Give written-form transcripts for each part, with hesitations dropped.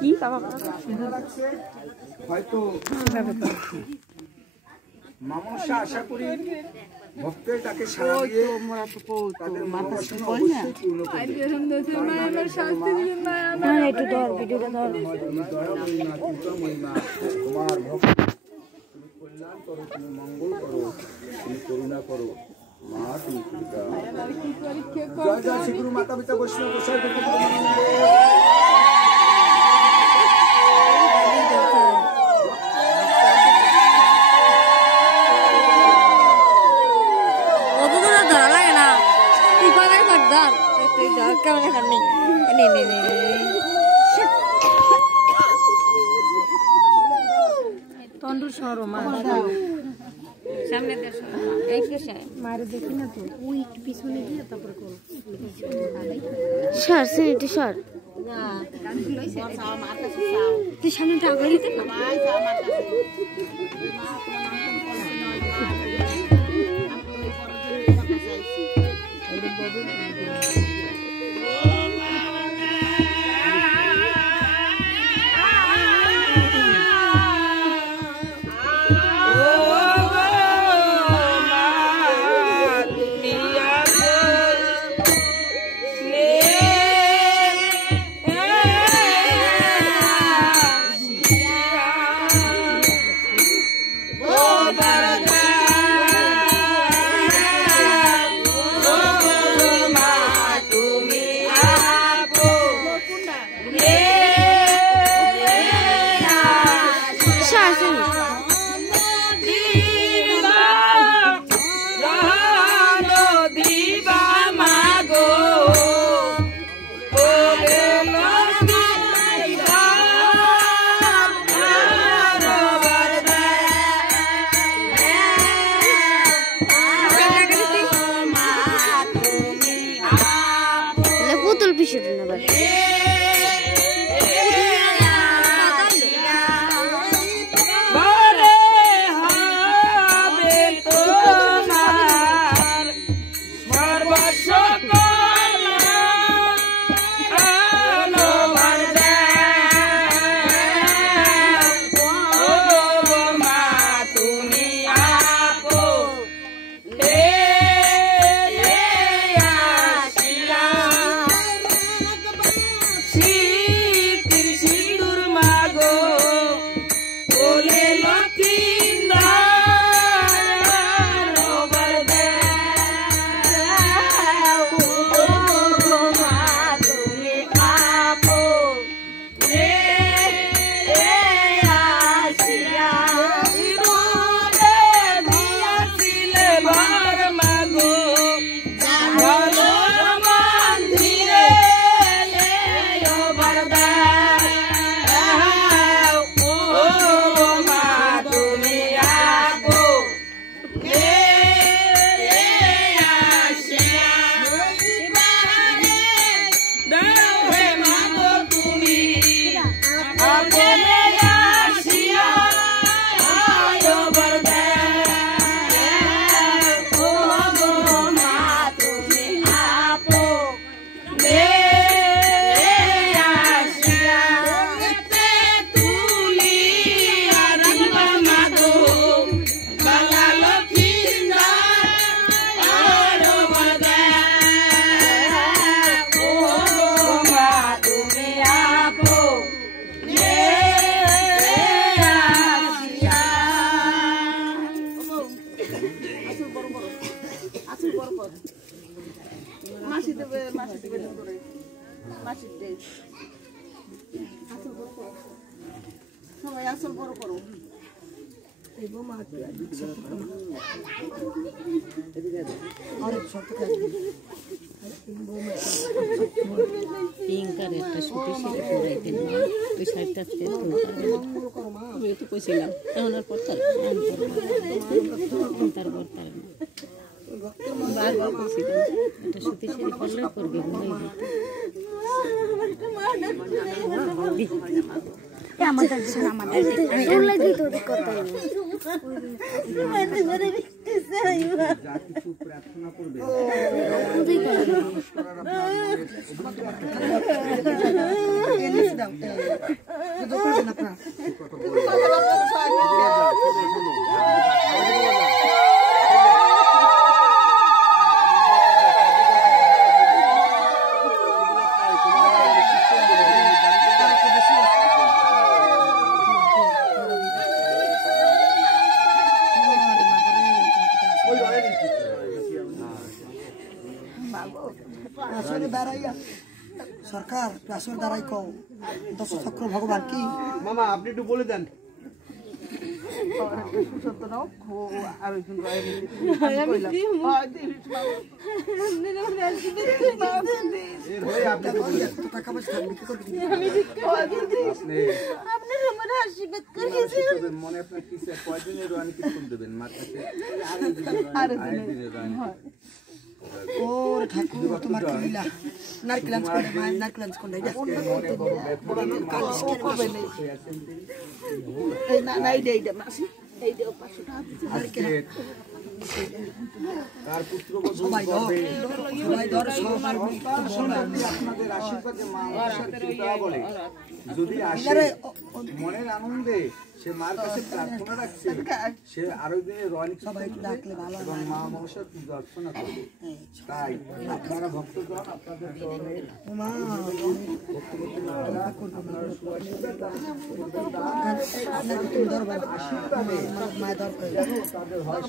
কি বাবা হয়তো মামসা আশা করি ভক্তের তাকে সারা দিয়ে তাদের মনোবাসনা অবশ্যই পূর্ণ করবে। তোমার ভক্ত তুমি কল্যাণ করো, তুমি মঙ্গল করো, তুমি করুণা করো মা, তুমি কৃপা। জয় জয় শ্রী গুরু মাতা পিতা বৈষ্ণব গোসাই তন্ডুর সরো মা সামনে মারে দেখি না তো ওই পিছনে দিয়ে তারপর করো সর সিনিটি সর তুই সামনে টাকা দিতে না যা কিছু প্রার্থনা করবে সরকার আসর দ্বারাই কও দশ চক্র ভগবান কি মামা আপনি একটু বলে দেন টাকা পয়সা থাকবে কি করবি মনে আপনার কিসে কয়দিনের রানি কি দেবেন মার কাছে ওরে ঠাকুর তোমার কি লীলা নারকেল আনছ কোন ভাই নারকেল আনছ কোন এটা কালিশ কে করবে এই না নাই দেই দে মাসি এই দে 500 টাকা নারকেল তার পুত্র সবাই ধর সবার আপনাদের আশীর্বাদে মা সত্যিটা বলে যদি আসে মনের আনন্দে সে মার কাছে প্রার্থনা রাখছে সে আরো দিনে রনি সবাই ডাকলে ভালো এবং মা মনসার পূজা অর্চনা করবে তাই আপনারা ভক্তগণ আপনাদের চরণে মা দরবার আশীর্বাদে মা দরকার তাদের হয়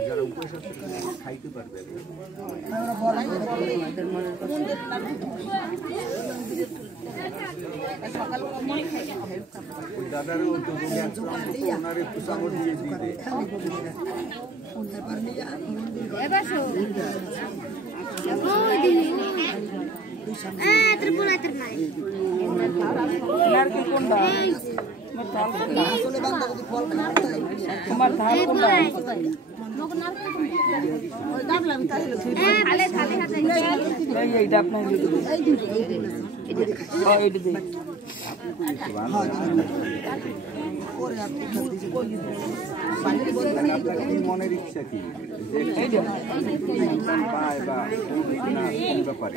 যারা উপবাস খাইতে পারবে দাদারও ওনার একটু চামড় দিয়ে দিবে মনের ইচ্ছা কি পায় বা ব্যাপারে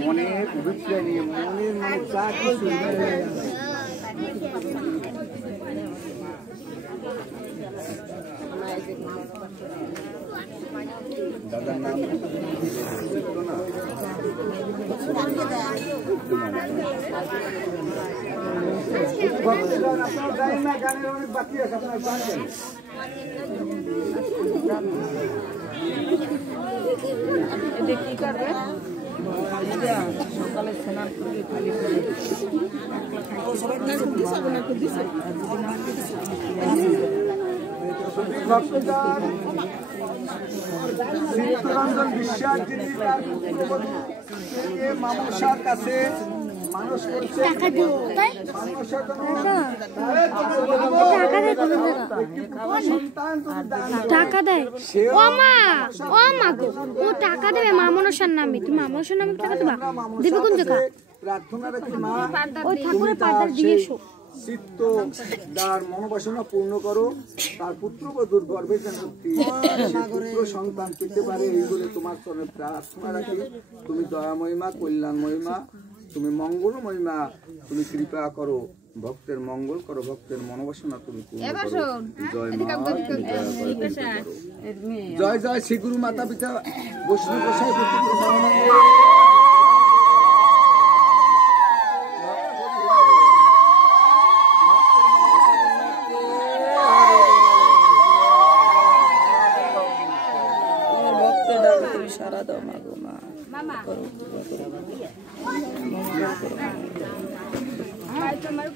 মনের অভিপ্রায় নিয়ে মনের মানে যা কিছু দাদার নাম গানের অনেক বাকি আছে আপনার জানবেন কি করবে সকালে স্নান করে খালি চিত্তরঞ্জন বিশ্বাস যিনি তার মামুসার কাছে মানুষ করছে টাকা দেয় ও মা গো ও টাকা দেবে মা মনসার নামে তুমি মা মনসার নামে টাকা দেবা দেবে কোন জায়গা প্রার্থনা রাখি মা ওই ঠাকুরের পাতার দিয়ে এসো চিত্ত তার মনোবাসনা পূর্ণ করো তার পুত্রবধূর গর্ভে যেন পুত্র সন্তান পেতে পারে এই বলে তোমার চরণে প্রার্থনা রাখি তুমি দয়াময়ী মা কল্যাণময়ী মা তুমি মঙ্গলময়ী মা তুমি কৃপা করো ভক্তের মঙ্গল করো ভক্তের মনোবাসনা তুমি পূর্ণ করো জয় মা জয় জয় শ্রী গুরু মাতা পিতা বৈষ্ণব গোসাই সারা দাও মা গো মা তোমার